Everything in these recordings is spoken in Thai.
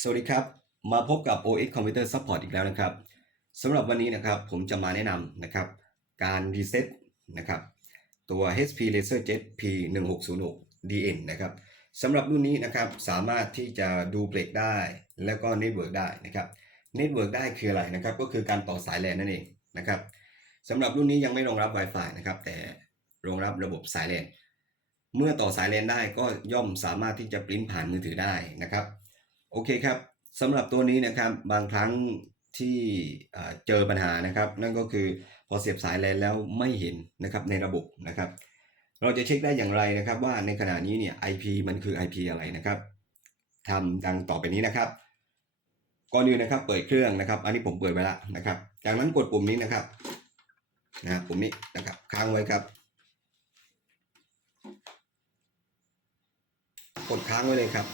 สวัสดีครับ มาพบกับ OS Computer Support อีกแล้วนะครับสำหรับวันนี้นะครับผมจะมาแนะนำนะครับการรีเซ็ตนะครับตัว HP LaserJet P1606 DN นะครับสำหรับรุ่นนี้นะครับสามารถที่จะดูเบรกได้แล้วก็เน็ตเวิร์กได้นะครับเน็ตเวิร์กได้คืออะไรนะครับก็คือการต่อสายแลนนั่นเองนะครับสำหรับรุ่นนี้ยังไม่รองรับ Wi-Fi นะครับแต่รองรับระบบสายแลนเมื่อต่อสายแลนได้ก็ย่อมสามารถที่จะปริ้นผ่านมือถือได้นะครับ โอเคครับสำหรับตัวนี้นะครับบางครั้งที่เจอปัญหานะครับ นั่นก็คือพอเสียบสายแลนแล้วไม่เห็นนะครับในระบบนะครับ เราจะเช็คได้อย่างไรนะครับว่าในขณะนี้เนี่ย IP มันคือ IP อะไรนะครับทำดังต่อไปนี้นะครับก่อนอื่นนะครับเปิดเครื่องนะครับ อันนี้ผมเปิดไว้แล้วนะครับ จากนั้นกดปุ่มนี้นะครับนะปุ่มนี้นะครับค้างไว้ครับ กดค้างไว้เลยครับ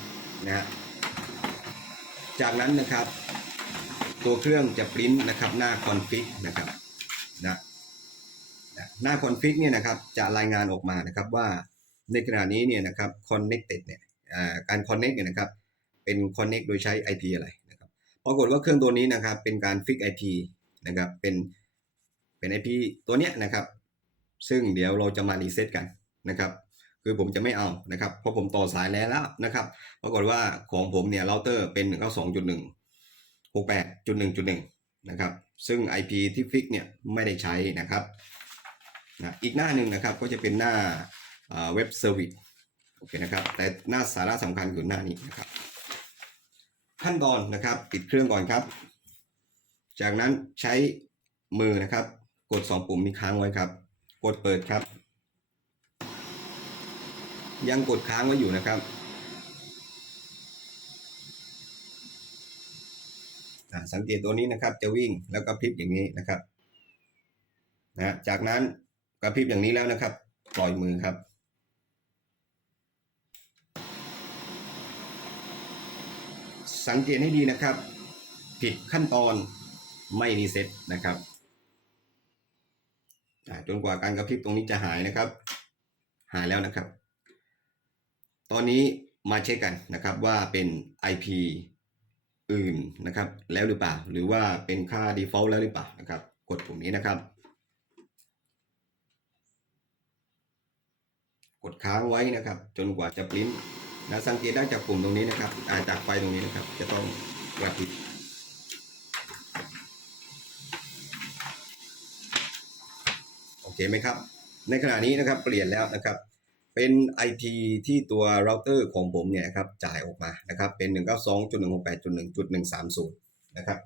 นะฮะ จากนั้นนะครับ ตัวเครื่องจะปริ้นนะครับหน้าคอนฟิกนะครับนะนะหน้าคอนฟิกเนี่ยนะครับจะรายงานออกมานะครับว่าในขณะนี้เนี่ยนะครับ connected เนี่ยการ connect เนี่ยนะครับเป็น connect โดยใช้ IP อะไรนะครับปรากฏว่าเครื่องตัวนี้นะครับเป็นการ fix IP นะครับเป็นเป็น IP ตัวเนี้ยนะครับ ซึ่งเดี๋ยวเราจะมารีเซ็ตกันนะครับ คือผมจะไม่เอานะครับเพราะผมต่อสายแล้วนะครับปรากฏว่าของผมเนี่ยเราเตอร์เป็น192.1 68.1.1นะครับซึ่ง IP ที่ฟิกเนี่ยไม่ได้ใช้นะครับนะอีกหน้าหนึ่งนะครับก็จะเป็นหน้าเว็บเซอร์วิสโอเคนะครับแต่หน้าสาระสำคัญคือหน้านี้นะครับขั้นตอนนะครับปิดเครื่องก่อนครับ จากนั้นใช้มือนะครับ กด 2 ปุ่มนี้ค้างไว้ครับ กดเปิดครับ ยังกดค้างไว้อยู่นะครับอ่าสังเกตตัวนี้นะครับ จะวิ่งแล้วก็พริบอย่างนี้นะครับนะจากนั้นกระพริบอย่างนี้แล้วนะครับ ปล่อยมือครับ สังเกตให้ดีนะครับ ผิดขั้นตอนไม่รีเซ็ตนะครับอ่าจนกว่าการกระพริบตรงนี้จะหายนะครับ หายแล้วนะครับ ตอนนี้มาเช็คกันนะครับว่าเป็น IP อื่นนะครับแล้วหรือเปล่า หรือว่าเป็นค่า default แล้วหรือเปล่านะครับ กดปุ่มนี้นะครับ กดค้างไว้นะครับ จนกว่าจะปริ้นนะสังเกตได้จากปุ่มตรงนี้นะครับอ่าจากไฟตรงนี้นะครับ จะต้องกระพริบโอเคไหมครับ ในขณะนี้นะครับเปลี่ยนแล้วนะครับ เป็น IP ที่ตัวเราเตอร์ของผมเนี่ยครับจ่ายออกมานะครับเป็น 192.168.1.130 นะครับ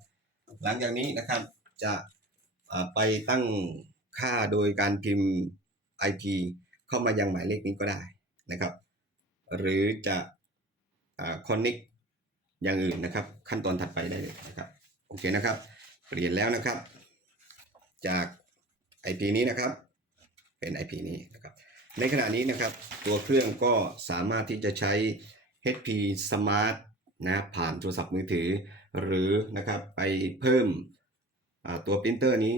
หลังจากนี้นะครับจะไปตั้งค่าโดยการพิมพ์ IP เข้ามายังหมายเลขนี้ก็ได้นะครับ หรือจะคอ่า connect อย่างอื่นนะครับ ขั้นตอนถัดไปได้เลยนะครับโอเคนะครับ เปลี่ยนแล้วนะครับ จาก IP นี้นะครับ เป็น IP นี้นะครับ ในขณะนี้นะครับตัวเครื่องก็สามารถที่จะใช้ HP Smart นะผ่านโทรศัพท์มือถือ หรือนะครับไปเพิ่มตัวปรินเตอร์นี้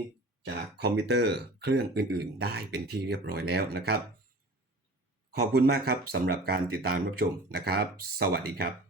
จากคอมพิวเตอร์เครื่องอื่น ๆ ได้เป็นที่เรียบร้อยแล้วนะครับ ขอบคุณมากครับสำหรับการติดตามรับชมนะครับ สวัสดีครับ